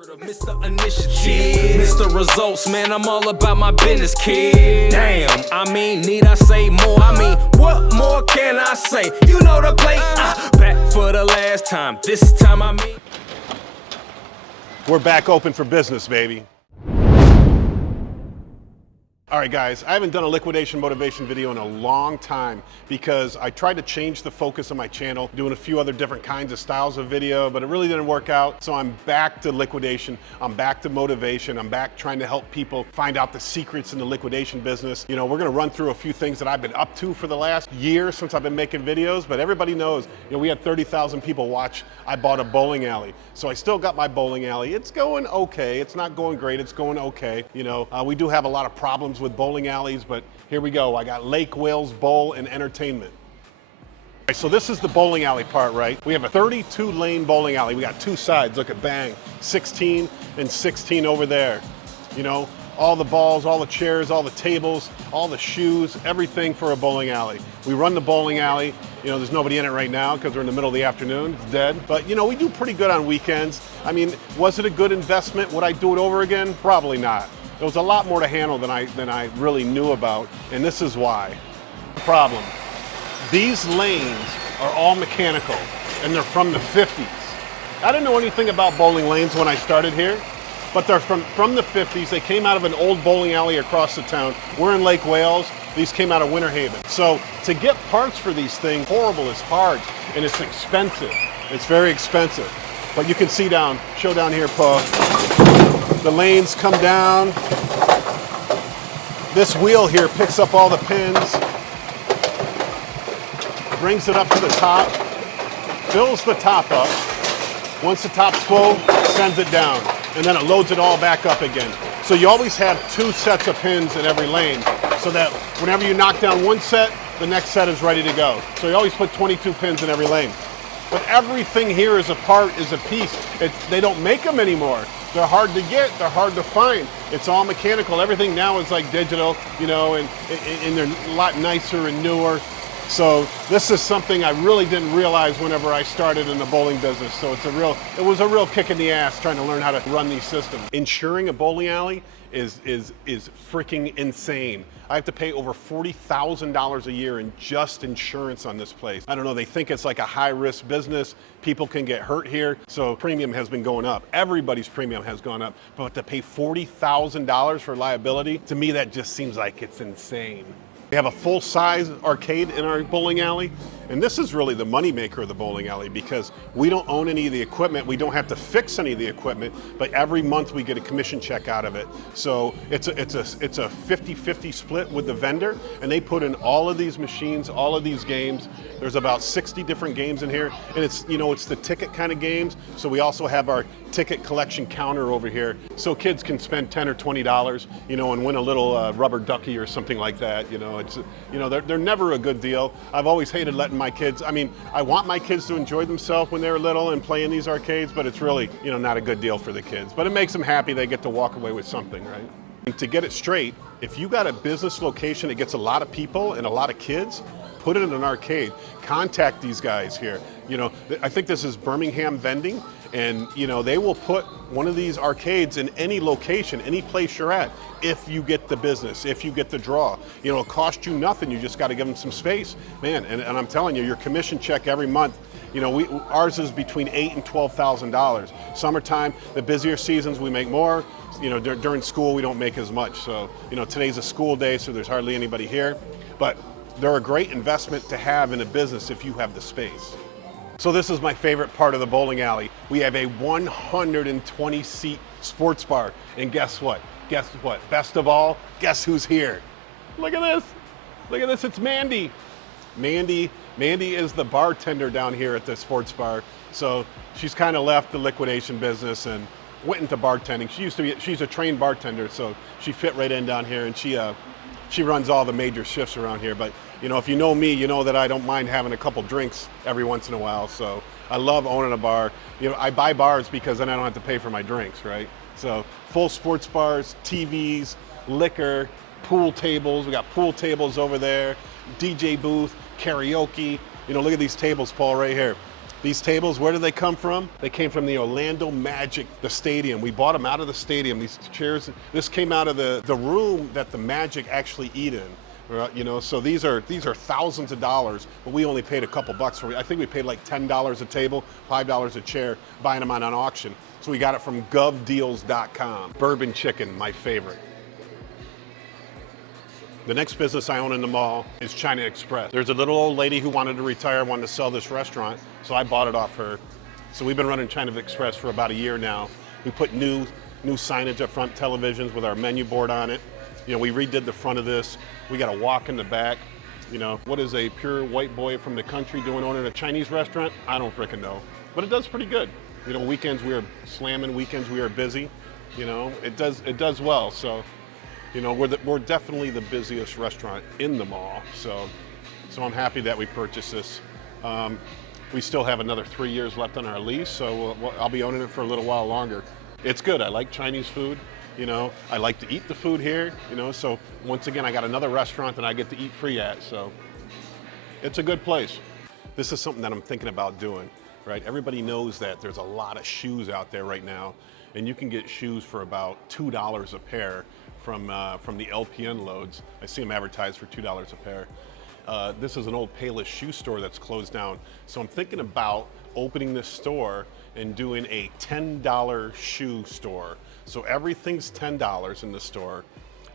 Mr. Initiative, Mr. Results, man, I'm all about my business, kid. Damn, I mean, need I say more? I mean, what more can I say? You know the play. Back for the last time. This time I mean. We're back open for business, baby. All right, guys, I haven't done a liquidation motivation video in a long time because I tried to change the focus of my channel, doing a few other different kinds of styles of video, but it really didn't work out. So I'm back to liquidation. I'm back to motivation. I'm back trying to help people find out the secrets in the liquidation business. You know, we're gonna run through a few things that I've been up to for the last year since I've been making videos, but everybody knows, you know, we had 30,000 people watch. I bought a bowling alley. So I still got my bowling alley. It's going okay. It's not going great. It's going okay. You know, we do have a lot of problems with bowling alleys, but here we go. I got Lake Wales Bowl and Entertainment. All right, so this is the bowling alley part, right? We have a 32 lane bowling alley. We got two sides, look at bang, 16 and 16 over there. You know, all the balls, all the chairs, all the tables, all the shoes, everything for a bowling alley. We run the bowling alley. You know, there's nobody in it right now because we're in the middle of the afternoon, it's dead. But you know, we do pretty good on weekends. I mean, was it a good investment? Would I do it over again? Probably not. There was a lot more to handle than I really knew about, and this is why. The problem, these lanes are all mechanical, and they're from the 50s. I didn't know anything about bowling lanes when I started here, but they're from the 50s. They came out of an old bowling alley across the town. We're in Lake Wales. These came out of Winter Haven. So to get parts for these things, horrible, it's hard, and it's expensive. It's very expensive. But you can see show down here, Paul. The lanes come down. This wheel here picks up all the pins, brings it up to the top, fills the top up. Once the top's full, sends it down, and then it loads it all back up again. So you always have two sets of pins in every lane, so that whenever you knock down one set, the next set is ready to go. So you always put 22 pins in every lane. But everything here is a part, is a piece. They don't make them anymore. They're hard to get, they're hard to find. It's all mechanical. Everything now is like digital, you know, and they're a lot nicer and newer. So this is something I really didn't realize whenever I started in the bowling business. So it was a real kick in the ass trying to learn how to run these systems. Insuring a bowling alley is freaking insane. I have to pay over $40,000 a year in just insurance on this place. I don't know, they think it's like a high risk business. People can get hurt here. So premium has been going up. Everybody's premium has gone up, but to pay $40,000 for liability, to me, that just seems like it's insane. We have a full-size arcade in our bowling alley, and this is really the moneymaker of the bowling alley because we don't own any of the equipment. We don't have to fix any of the equipment, but every month we get a commission check out of it. So it's a 50-50 split with the vendor, and they put in all of these machines, all of these games. There's about 60 different games in here, and it's the ticket kind of games. So we also have our ticket collection counter over here, so kids can spend $10 or $20, you know, and win a little rubber ducky or something like that. You know, they're never a good deal. I've always hated letting my kids. I mean, I want my kids to enjoy themselves when they're little and play in these arcades, but it's really, you know, not a good deal for the kids. But it makes them happy. They get to walk away with something, right? And to get it straight, if you got a business location that gets a lot of people and a lot of kids, put it in an arcade. Contact these guys here. You know, I think this is Birmingham Vending, and you know, they will put one of these arcades in any location, any place you're at, if you get the business, if you get the draw. You know, it'll cost you nothing, you just got to give them some space. Man, and I'm telling you, your commission check every month, you know, ours is between $8,000 and $12,000. Summertime, the busier seasons, we make more. You know, during school, we don't make as much. So, you know, today's a school day, so there's hardly anybody here. But they're a great investment to have in a business if you have the space. So this is my favorite part of the bowling alley. We have a 120-seat sports bar. And guess what? Guess what? Best of all, guess who's here? Look at this. Look at this. It's Mandy. Mandy is the bartender down here at the sports bar. So she's kind of left the liquidation business and went into bartending. She's a trained bartender, so she fit right in down here, and she runs all the major shifts around here. But you know, if you know me, you know that I don't mind having a couple drinks every once in a while. So I love owning a bar. You know, I buy bars because then I don't have to pay for my drinks, right? So full sports bars, TVs, liquor, pool tables. We got pool tables over there, DJ booth, karaoke. You know, look at these tables, Paul, right here. These tables, where did they come from? They came from the Orlando Magic, the stadium. We bought them out of the stadium. These chairs, this came out of the room that the Magic actually eat in. You know, so these are thousands of dollars, but we only paid a couple bucks for it. I think we paid like $10 a table, $5 a chair, buying them on an auction. So we got it from govdeals.com. Bourbon chicken, my favorite. The next business I own in the mall is China Express. There's a little old lady who wanted to retire, wanted to sell this restaurant, so I bought it off her. So we've been running China Express for about a year now. We put new signage up front, televisions with our menu board on it. You know, we redid the front of this. We got a walk in the back. You know, what is a pure white boy from the country doing owning a Chinese restaurant? I don't frickin' know. But it does pretty good. You know, weekends we are slamming, weekends we are busy. You know, it does well. So, you know, we're definitely the busiest restaurant in the mall. So I'm happy that we purchased this. We still have another 3 years left on our lease, so I'll be owning it for a little while longer. It's good. I like Chinese food. You know, I like to eat the food here, you know, so once again, I got another restaurant that I get to eat free at, so it's a good place. This is something that I'm thinking about doing, right? Everybody knows that there's a lot of shoes out there right now, and you can get shoes for about $2 a pair from the LPN loads. I see them advertised for $2 a pair. This is an old Payless shoe store that's closed down, so I'm thinking about opening this store and doing a $10 shoe store. So everything's $10 in the store,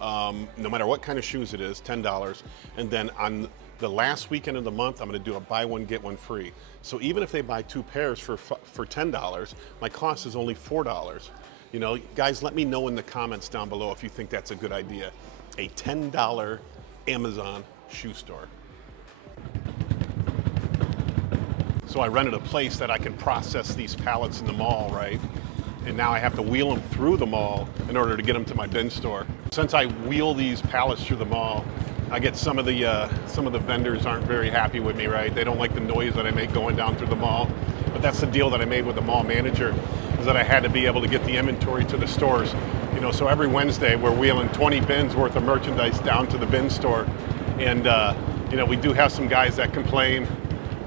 no matter what kind of shoes it is, $10. And then on the last weekend of the month, I'm gonna do a buy one, get one free. So even if they buy 2 pairs for $10, my cost is only $4. You know, guys, let me know in the comments down below if you think that's a good idea. A $10 Amazon shoe store. So I rented a place that I can process these pallets in the mall, right? And now I have to wheel them through the mall in order to get them to my bin store. Since I wheel these pallets through the mall, I get some of the vendors aren't very happy with me, right? They don't like the noise that I make going down through the mall. But that's the deal that I made with the mall manager, is that I had to be able to get the inventory to the stores. You know, so every Wednesday we're wheeling 20 bins worth of merchandise down to the bin store. And you know, we do have some guys that complain.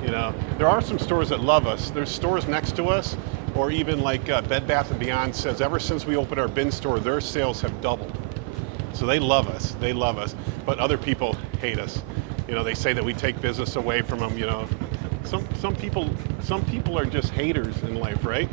You know, there are some stores that love us. There's stores next to us, or even like Bed Bath & Beyond says, ever since we opened our bin store, their sales have doubled. So they love us, but other people hate us. You know, they say that we take business away from them, you know. Some people are just haters in life, right?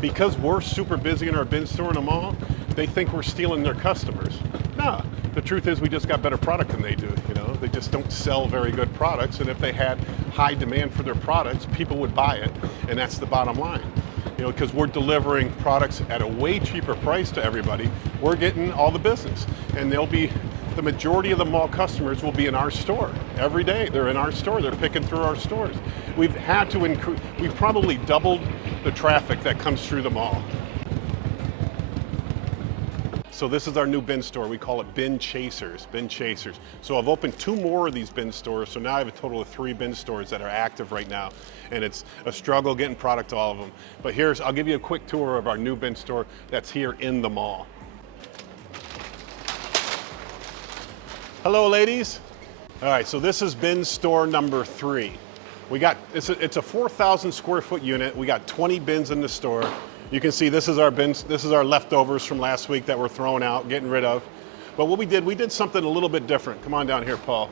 Because we're super busy in our bin store in the mall, they think we're stealing their customers. No, the truth is we just got better product than they do, you know. They just don't sell very good products, and if they had high demand for their products, people would buy it, and that's the bottom line. You know, because we're delivering products at a way cheaper price to everybody, we're getting all the business. And the majority of the mall customers will be in our store every day. They're in our store, they're picking through our stores. We've had to increase, we've probably doubled the traffic that comes through the mall. So this is our new bin store. We call it Bin Chasers, Bin Chasers. So I've opened 2 more of these bin stores. So now I have a total of 3 bin stores that are active right now. And it's a struggle getting product to all of them. But I'll give you a quick tour of our new bin store that's here in the mall. Hello, ladies. All right, so this is bin store number 3. It's a 4,000 square foot unit. We got 20 bins in the store. You can see this is our bins, this is our leftovers from last week that we're throwing out, getting rid of. But what we did something a little bit different. Come on down here, Paul.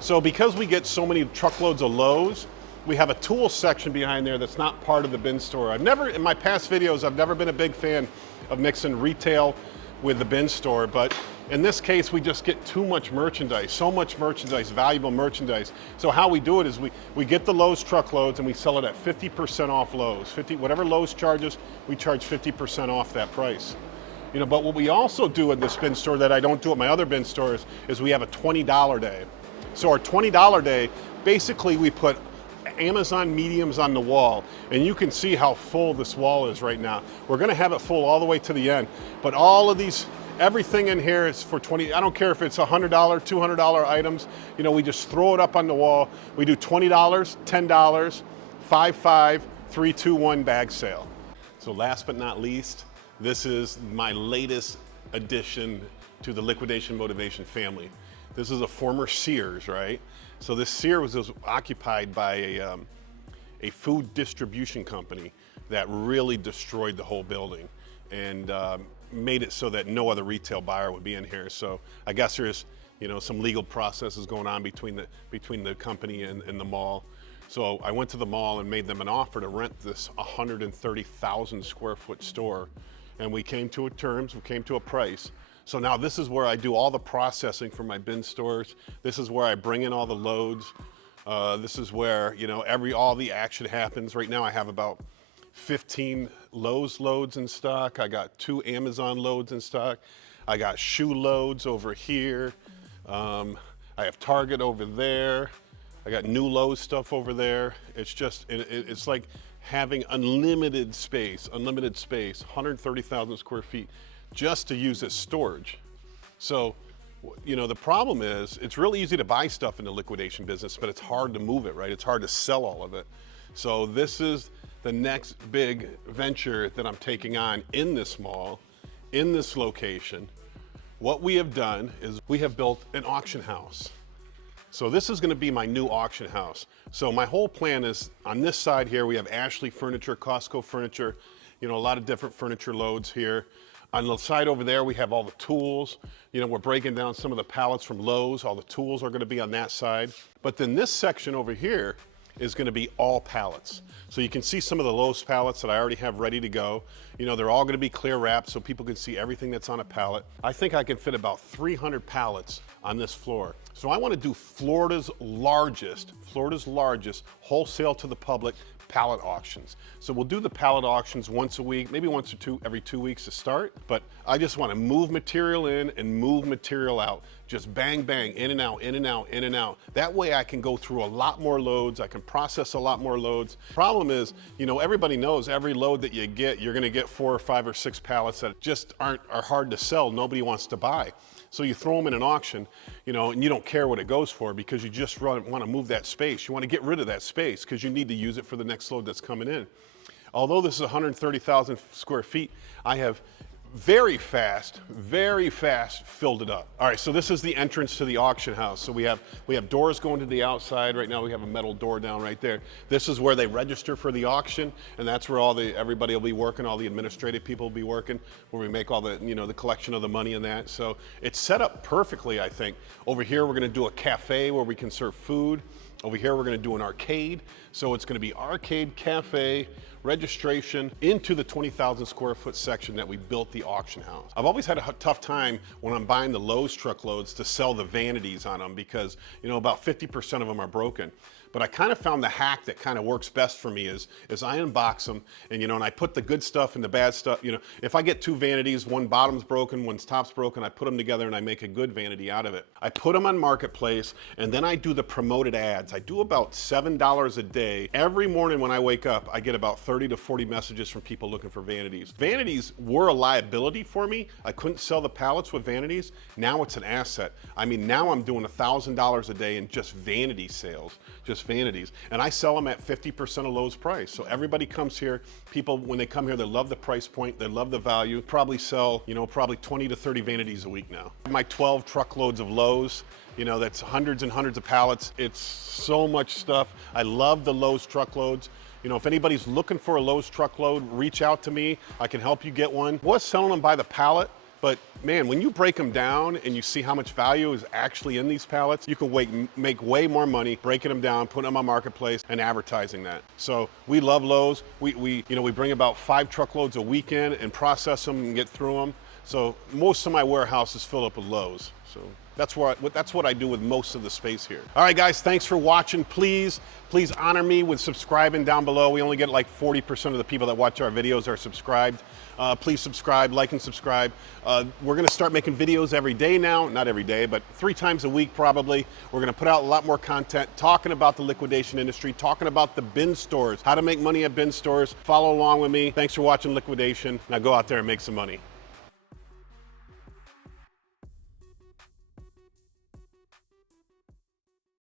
So because we get so many truckloads of Lowe's, we have a tool section behind there that's not part of the bin store. In my past videos, I've never been a big fan of mixing retail with the bin store, but in this case, we just get too much merchandise, so much merchandise, valuable merchandise. So how we do it is we get the Lowe's truckloads and we sell it at 50% off Lowe's. Whatever Lowe's charges, we charge 50% off that price. You know, but what we also do in this bin store that I don't do at my other bin stores is we have a $20 day. So our $20 day, basically we put Amazon mediums on the wall, and you can see how full this wall is right now. We're gonna have it full all the way to the end, but all of these, everything in here is for 20, I don't care if it's $100, $200 items, you know, we just throw it up on the wall. We do $20, $10, 5, 3, 2, 1 bag sale. So last but not least, this is my latest addition to the Liquidation Motivation family. This is a former Sears, right? So this Sears was occupied by a food distribution company that really destroyed the whole building and made it so that no other retail buyer would be in here. So I guess there's, you know, some legal processes going on between the company and the mall. So I went to the mall and made them an offer to rent this 130,000 square foot store. And we came to terms, we came to a price. So now this is where I do all the processing for my bin stores. This is where I bring in all the loads. This is where, you know, all the action happens. Right now I have about 15 Lowe's loads in stock. I got 2 Amazon loads in stock. I got shoe loads over here. I have Target over there. I got new Lowe's stuff over there. It's just, it's like having unlimited space, 130,000 square feet just to use as storage. So, you know, the problem is it's really easy to buy stuff in the liquidation business, but it's hard to move it, right? It's hard to sell all of it. So this is the next big venture that I'm taking on in this mall, in this location. What we have done is we have built an auction house. So this is gonna be my new auction house. So my whole plan is on this side here, we have Ashley Furniture, Costco Furniture, you know, a lot of different furniture loads here. On the side over there, we have all the tools. You know, we're breaking down some of the pallets from Lowe's. All the tools are gonna be on that side. But then this section over here is gonna be all pallets. So you can see some of the Lowe's pallets that I already have ready to go. You know, they're all gonna be clear wrapped so people can see everything that's on a pallet. I think I can fit about 300 pallets on this floor. So I wanna do Florida's largest wholesale to the public pallet auctions. So we'll do the pallet auctions once a week, maybe once or two, every 2 weeks to start. But I just wanna move material in and move material out. Just bang, bang, in and out, in and out, in and out. That way I can go through a lot more loads. I can process a lot more loads. Problem is, you know, everybody knows every load that you get, you're gonna get 4 or 5 or 6 pallets that just are hard to sell. Nobody wants to buy. So you throw them in an auction, you know, and you don't care what it goes for because you just want to move that space. You want to get rid of that space because you need to use it for the next load that's coming in. Although this is 130,000 square feet, I have very fast filled it up. All right, so this is the entrance to the auction house. So we have doors going to the outside. Right now we have a metal door down right there. This is where they register for the auction, and that's where everybody will be working, all the administrative people will be working, where we make all the, you know, the collection of the money and that. So it's set up perfectly, I think. Over here we're gonna do a cafe where we can serve food. Over here we're gonna do an arcade. So it's gonna be arcade, cafe, registration into the 20,000 square foot section that we built the auction house. I've always had a tough time when I'm buying the Lowe's truckloads to sell the vanities on them because, you know, about 50% of them are broken. But I kind of found the hack that kind of works best for me is I unbox them and, you know, and I put the good stuff and the bad stuff. You know, if I get 2 vanities, one bottom's broken, one's top's broken, I put them together and I make a good vanity out of it. I put them on Marketplace and then I do the promoted ads. I do about $7 a day. Every morning when I wake up, I get about 30 to 40 messages from people looking for vanities. Vanities were a liability for me. I couldn't sell the pallets with vanities. Now it's an asset. I mean, now I'm doing $1,000 a day in just vanity sales, just vanities. And I sell them at 50% of Lowe's price. So everybody comes here, people, when they come here, they love the price point, they love the value. Probably sell, you know, probably 20 to 30 vanities a week now. My 12 truckloads of Lowe's, you know, that's hundreds and hundreds of pallets. It's so much stuff. I love the Lowe's truckloads. You know, if anybody's looking for a Lowe's truckload, reach out to me. I can help you get one. I was selling them by the pallet, but man, when you break them down and you see how much value is actually in these pallets, you can make way more money breaking them down, putting them on Marketplace and advertising that. So we love Lowe's. We bring about 5 truckloads a week in and process them and get through them. So most of my warehouse is filled up with Lowe's. So that's what I do with most of the space here. All right, guys, thanks for watching. Please honor me with subscribing down below. We only get like 40% of the people that watch our videos are subscribed. Please subscribe, like and subscribe. We're gonna start making videos every day now, not every day, but 3 times a week probably. We're gonna put out a lot more content talking about the liquidation industry, talking about the bin stores, how to make money at bin stores. Follow along with me. Thanks for watching Liquidation. Now go out there and make some money.